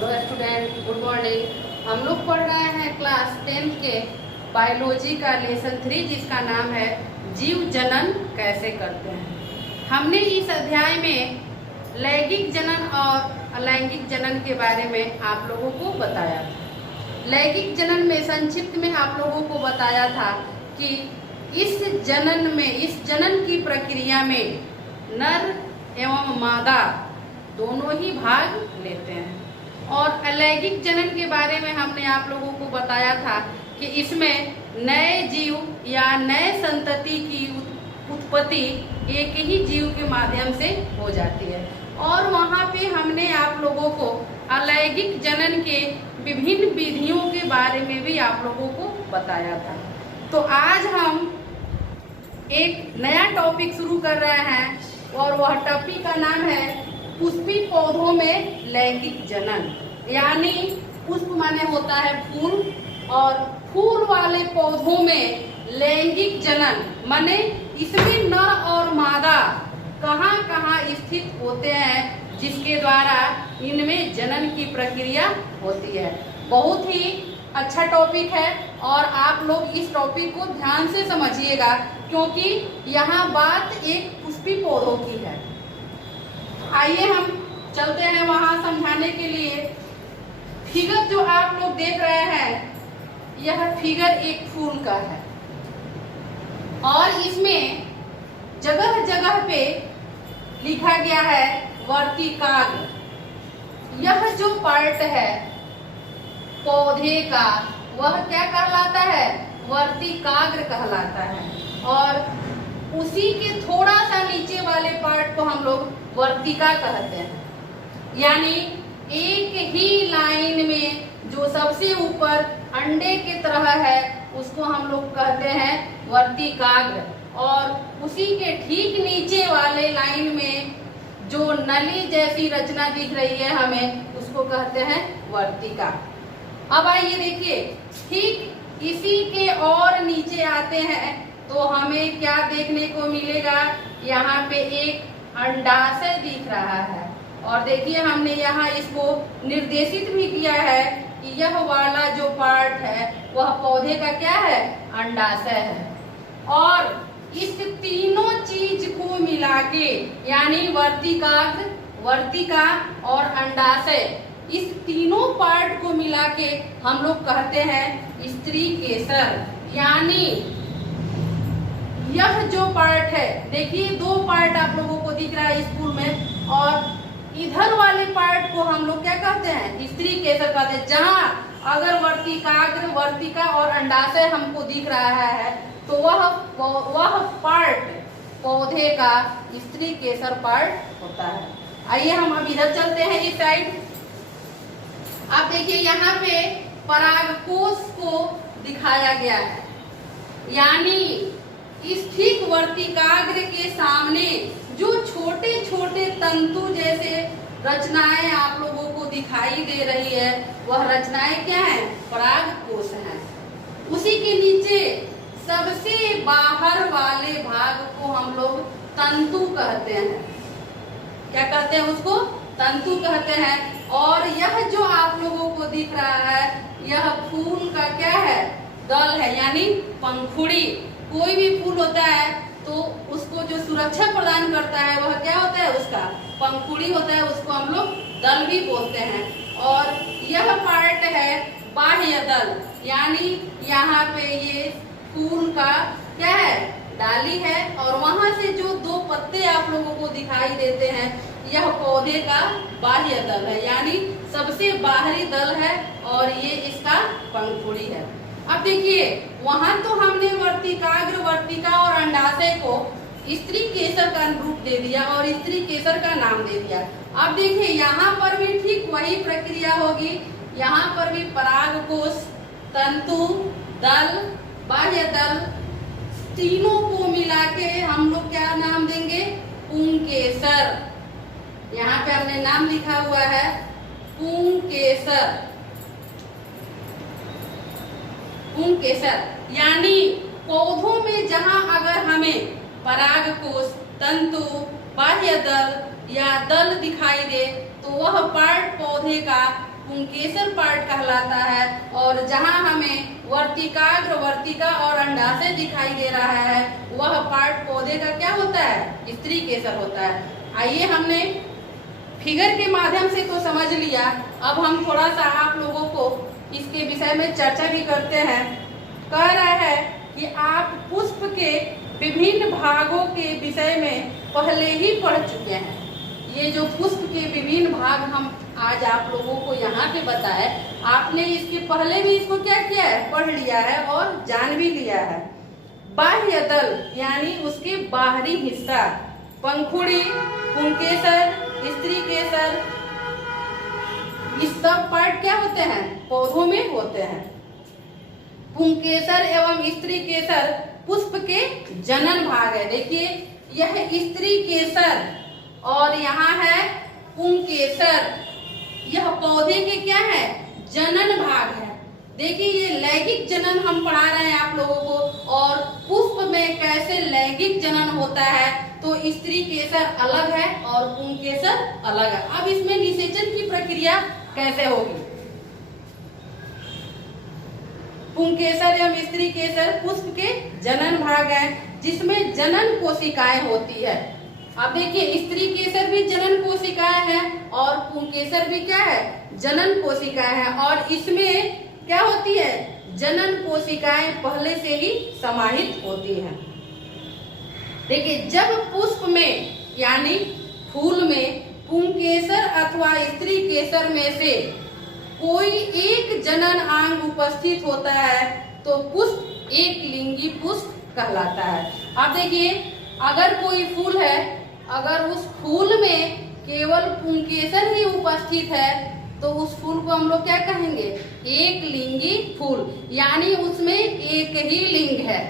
Hello student, good morning. हम लोग पढ़ रहे हैं क्लास 10th के बायोलॉजी का लेसन 3, जिसका नाम है जीव जनन कैसे करते हैं। हमने इस अध्याय में लैंगिक जनन और अलैंगिक जनन के बारे में आप लोगों को बताया था। लैंगिक जनन में संक्षिप्त में आप लोगों को बताया था कि इस जनन की प्रक्रिया में नर एवं मादा दोनों ही भाग लेते हैं। और अलैंगिक जनन के बारे में हमने आप लोगों को बताया था कि इसमें नए जीव या नए संतति की उत्पत्ति एक ही जीव के माध्यम से हो जाती है। और वहाँ पे हमने आप लोगों को अलैंगिक जनन के विभिन्न विधियों के बारे में भी आप लोगों को बताया था। तो आज हम एक नया टॉपिक शुरू कर रहे हैं और वह टॉपिक का नाम है पुष्पी पौधों में लैंगिक जनन। यानी पुष्प माने होता है फूल, और फूल वाले पौधों में लैंगिक जनन माने इसमें नर और मादा कहाँ कहाँ स्थित होते हैं, जिसके द्वारा इनमें जनन की प्रक्रिया होती है। बहुत ही अच्छा टॉपिक है और आप लोग इस टॉपिक को ध्यान से समझिएगा, क्योंकि यहाँ बात एक पुष्पी पौधों की है। आइए हम चलते हैं वहां समझाने के लिए। फिगर जो आप लोग देख रहे हैं, यह फिगर एक फूल का है और इसमें जगह जगह पे लिखा गया है वर्तिकाग्र। यह जो पार्ट है पौधे का, वह क्या कहलाता है? वर्तिकाग्र कहलाता है। और उसी के थोड़ा सा नीचे वाले पार्ट को हम लोग वर्तिका कहते हैं। यानी एक ही लाइन में जो सबसे ऊपर अंडे की तरह है, उसको हम लोग कहते हैं वर्तिकाग्र। और उसी के ठीक नीचे वाले लाइन में जो नली जैसी रचना दिख रही है हमें, उसको कहते हैं वर्तिका। अब आइए देखिए, ठीक इसी के और नीचे आते हैं तो हमें क्या देखने को मिलेगा? यहाँ पे एक अंडाशय दिख रहा है। और देखिए हमने यहाँ इसको निर्देशित भी किया है कि यह वाला जो पार्ट है वह पौधे का क्या है? अंडाशय है। और इस तीनों चीज को मिला के, यानी वर्तिकाग्र, वर्तिका और अंडाशय, इस तीनों पार्ट को मिला के हम लोग कहते हैं स्त्री केसर। यानी यह जो पार्ट है, देखिए दो पार्ट आप लोगों को दिख रहा है स्कूल में, और इधर वाले पार्ट को हम लोग क्या कहते हैं? स्त्री केसर कहते हैं। जहाँ अगर वर्तिकाग्र, वर्तिका और अंडाशय हमको दिख रहा है तो वह पार्ट पौधे का स्त्री केसर पार्ट होता है। आइए हम अब इधर चलते हैं इस साइड। आप देखिए यहाँ पे परागकोश को दिखाया गया है। यानी इस ठीक वर्तिकाग्र के सामने जो छोटे छोटे तंतु जैसे रचनाएं आप लोगों को दिखाई दे रही है, वह रचनाएं क्या है? परागकोश हैं। उसी के नीचे सबसे बाहर वाले भाग को हम लोग तंतु कहते हैं। क्या कहते हैं उसको? तंतु कहते हैं। और यह जो आप लोगों को दिख रहा है, यह फूल का क्या है? दल है, यानी पंखुड़ी। कोई भी फूल होता है तो उसको जो सुरक्षा प्रदान करता है वह क्या होता है? उसका पंखुड़ी होता है। उसको हम लोग दल भी बोलते हैं। और यह पार्ट है बाह्य दल। यानी यहाँ पे ये फूल का क्या है? डाली है। और वहां से जो दो पत्ते आप लोगों को दिखाई देते हैं, यह पौधे का बाह्य दल है, यानी सबसे बाहरी दल है। और ये इसका पंखुड़ी है। अब देखिए, वहां तो हमने वर्तिकाग्र, वर्तिका और अंडाशय को स्त्री केसर का रूप दे दिया और स्त्री केसर का नाम दे दिया। अब देखिए यहाँ पर भी ठीक वही प्रक्रिया होगी। यहाँ पर भी परागकोश, तंतु, दल, बाह्य दल, तीनों को मिला के हम लोग क्या नाम देंगे? पुंकेसर। यहाँ पे हमने नाम लिखा हुआ है पुंकेसर। पुंकेसर यानी पौधों में जहां अगर हमें परागकोश, तंतु, बाह्य दल या दल दिखाई दे तो वह पार्ट पौधे का पुंकेसर पार्ट कहलाता है। और जहां हमें वर्तिकाग्र, वर्तिका और अंडाशय दिखाई दे रहा है वह पार्ट पौधे का क्या होता है? स्त्री केसर होता है। आइए, हमने फिगर के माध्यम से तो समझ लिया, अब हम थोड़ा सा आप लोगों को इसके विषय में चर्चा भी करते हैं। कह रहा है कि आप पुष्प के विभिन्न भागों के विषय में पहले ही पढ़ चुके हैं। ये जो पुष्प के विभिन्न भाग हम आज आप लोगों को यहाँ पे बताए, आपने इसके पहले भी इसको क्या किया है? पढ़ लिया है और जान भी लिया है। बाह्य दल यानी उसके बाहरी हिस्सा, पंखुड़ी, पुंकेसर, स्त्री केसर, ये सब पार्ट क्या होते हैं? पौधों में होते हैं। पुंकेसर एवं स्त्री केसर पुष्प के जनन भाग है। देखिए, यह स्त्री केसर और यहाँ है पुंकेसर, यह पौधे के क्या है? जनन भाग है। देखिए, ये लैंगिक जनन हम पढ़ा रहे हैं आप लोगों को, और पुष्प में कैसे लैंगिक जनन होता है, तो स्त्री केसर अलग है और पुंकेसर अलग है। अब इसमें निषेचन की प्रक्रिया कैसे होगी? पुंकेसर एवं स्त्री केसर पुष्प के जनन भाग है, जिसमें जनन कोशिकाएं होती है। अब देखिए, स्त्री केसर भी जनन कोशिकाएं हैं और पुंकेसर भी क्या है? जनन कोशिकाएं हैं। और इसमें क्या होती है? जनन कोशिकाएं पहले से ही समाहित होती हैं। देखिए, जब पुष्प में यानी फूल में पुंकेसर अथवा स्त्री केसर में से कोई एक जनन अंग उपस्थित होता है तो पुष्प एक लिंगी पुष्प कहलाता है। अब देखिए, अगर कोई फूल है, अगर उस फूल में केवल पुंकेसर ही उपस्थित है तो उस फूल को हम लोग क्या कहेंगे? एक लिंगी फूल, यानी उसमें एक ही लिंग है।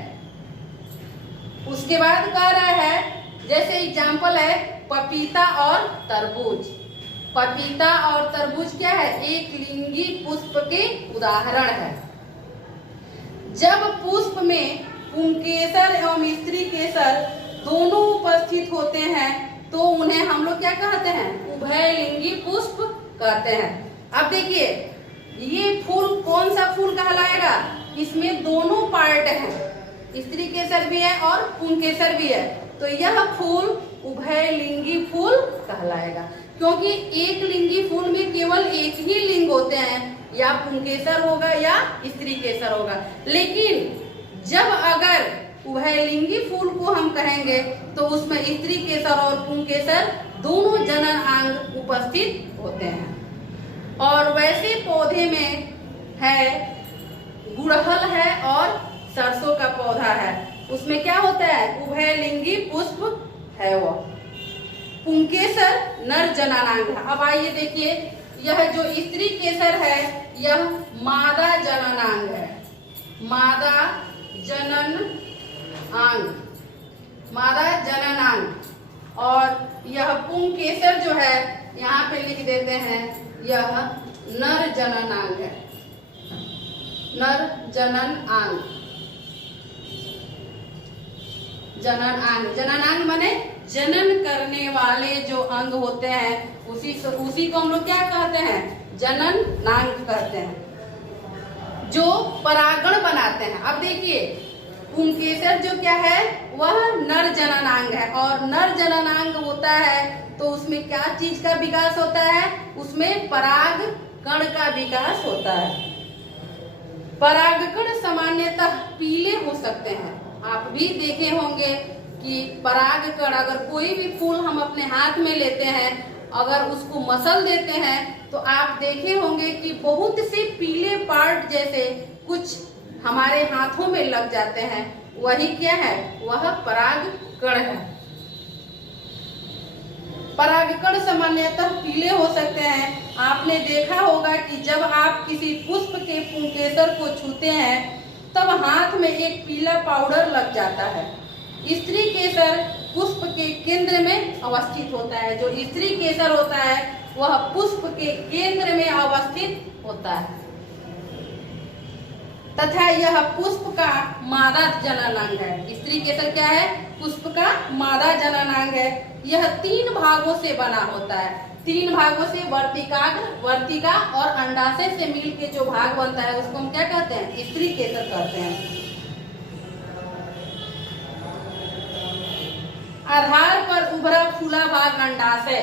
उसके बाद कह रहा है, जैसे एग्जाम्पल है पपीता और तरबूज। पपीता और तरबूज क्या है? एक लिंगी पुष्प के उदाहरण है। जब पुष्प में पुंकेसर एवं स्त्री केसर दोनों उपस्थित होते हैं तो उन्हें हम लोग क्या कहते हैं? उभयलिंगी पुष्प कहते हैं। अब देखिए, ये फूल कौन सा फूल कहलाएगा? इसमें दोनों पार्ट हैं, स्त्री केसर भी है और पुंकेसर भी है, तो यह फूल उभयलिंगी फूल कहलाएगा। क्योंकि एक लिंगी फूल में केवल एक ही लिंग होते हैं, या पुंकेसर होगा या स्त्री केसर होगा। लेकिन जब अगर उभयलिंगी फूल को हम कहेंगे तो उसमें स्त्री केसर और पुंकेसर दोनों जनन अंग उपस्थित होते हैं। और वैसे पौधे में है गुड़हल है और सरसों का पौधा है, उसमें क्या होता है? उभयलिंगी पुष्प है वो। पुंकेसर नर जननांग है। अब आइए देखिए, यह जो स्त्री केसर है यह मादा जननांग है। मादा जनन अंग, मादा जननांग। और यह पुंकेसर जो है यहाँ पे लिख देते हैं, यह नर जननांग है। नर जनन अंग, जनन अंग, जननांग माने जनन करने वाले जो अंग होते हैं उसी को हम लोग क्या कहते हैं? जननांग कहते हैं, जो परागण बनाते हैं। अब देखिए, पुंकेसर जो क्या है वह नर जननांग है, और नर जननांग होता है तो उसमें क्या चीज का विकास होता है? उसमें पराग कण का विकास होता है। परागकण सामान्यतः पीले हो सकते हैं। आप भी देखे होंगे कि परागकण, अगर कोई भी फूल हम अपने हाथ में लेते हैं, अगर उसको मसल देते हैं तो आप देखे होंगे कि बहुत से पीले पार्ट जैसे कुछ हमारे हाथों में लग जाते हैं। वही क्या है? वह परागकण है। परागकण सामान्यतः पीले हो सकते हैं। आपने देखा होगा कि जब आप किसी पुष्प के पुंकेसर को छूते हैं तब हाथ में एक पीला पाउडर लग जाता है। स्त्री केसर पुष्प के केंद्र में अवस्थित होता है। जो स्त्री केसर होता है वह पुष्प के केंद्र में अवस्थित होता है तथा यह पुष्प का मादा जननांग है। स्त्री केसर क्या है? पुष्प का मादा जननांग है। यह 3 भागों से बना होता है। 3 भागों से वर्तिकाग्र, वर्तिका और अंडाशय से मिल के जो भाग बनता है उसको हम क्या कहते हैं? स्त्री केसर कहते हैं। आधार पर उभरा फूला भाग अंडाशय,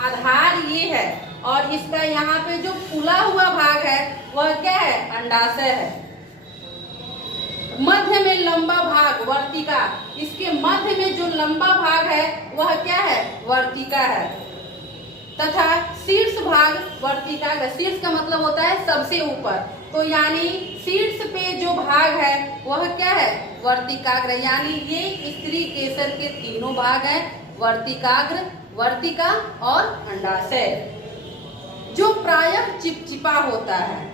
आधार ये है और इसका यहाँ पे जो फूला हुआ भाग है वह क्या है? अंडाशय है। मध्य में लंबा भाग वर्तिका, इसके मध्य में जो लंबा भाग है वह क्या है? वर्तिका है। तथा शीर्ष भाग वर्तिका का, शीर्ष का मतलब होता है सबसे ऊपर, तो यानी शीर्ष पे जो भाग है वह क्या है? वर्तिकाग्र। यानी ये स्त्री केसर के तीनों भाग हैं, वर्तिकाग्र, वर्तिका और अंडाशय, जो प्रायः चिपचिपा होता है।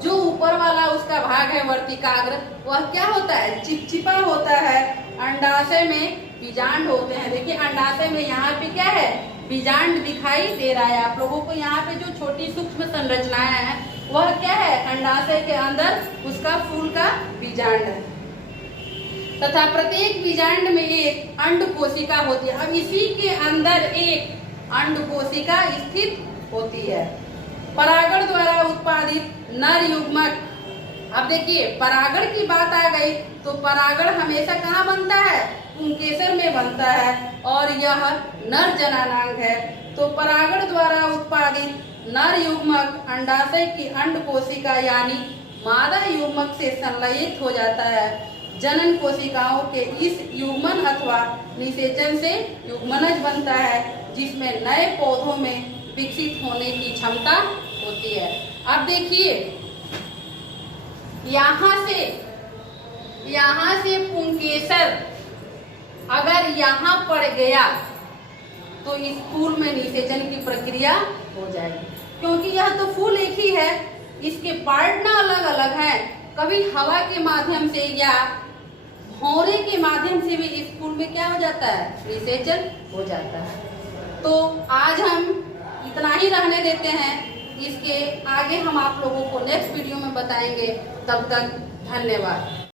जो ऊपर वाला उसका भाग है वर्तिकाग्र, वह क्या होता है? चिपचिपा होता है। अंडाशय में बीजांड होते हैं। देखिए अंडाशय में यहाँ पे क्या है? बीजांड दिखाई दे रहा है आप लोगों को। यहाँ पे जो छोटी सूक्ष्म संरचनाएं हैं वह क्या है? अंडाशय के अंदर उसका फूल का बीजांड है। तथा प्रत्येक बीजांड में एक अंड कोशिका होती है। अब इसी के अंदर एक अंड कोशिका स्थित होती है। परागण द्वारा उत्पादित नर युग्मक, अब देखिए परागण की बात आ गई तो परागण हमेशा कहाँ बनता है? पुंकेसर में बनता है और यह नर जनानांग है। तो परागण द्वारा उत्पादित नर युग्मक अंडाशय की अंड कोशिका यानी मादा युग्मक से संलयित हो जाता है। जनन कोशिकाओं के इस युग्मन अथवा निषेचन से युग्मनज बनता है, जिसमें नए पौधों में विकसित होने की क्षमता होती है। अब देखिए यहाँ से पुंकेसर अगर यहाँ पड़ गया तो इस फूल में निषेचन की प्रक्रिया हो जाएगी, क्योंकि यह तो फूल एक ही है, इसके पार्ट ना अलग अलग हैं। कभी हवा के माध्यम से या भौरे के माध्यम से भी इस फूल में क्या हो जाता है? निषेचन हो जाता है। तो आज हम इतना ही रहने देते हैं, इसके आगे हम आप लोगों को नेक्स्ट वीडियो में बताएंगे। तब तक धन्यवाद।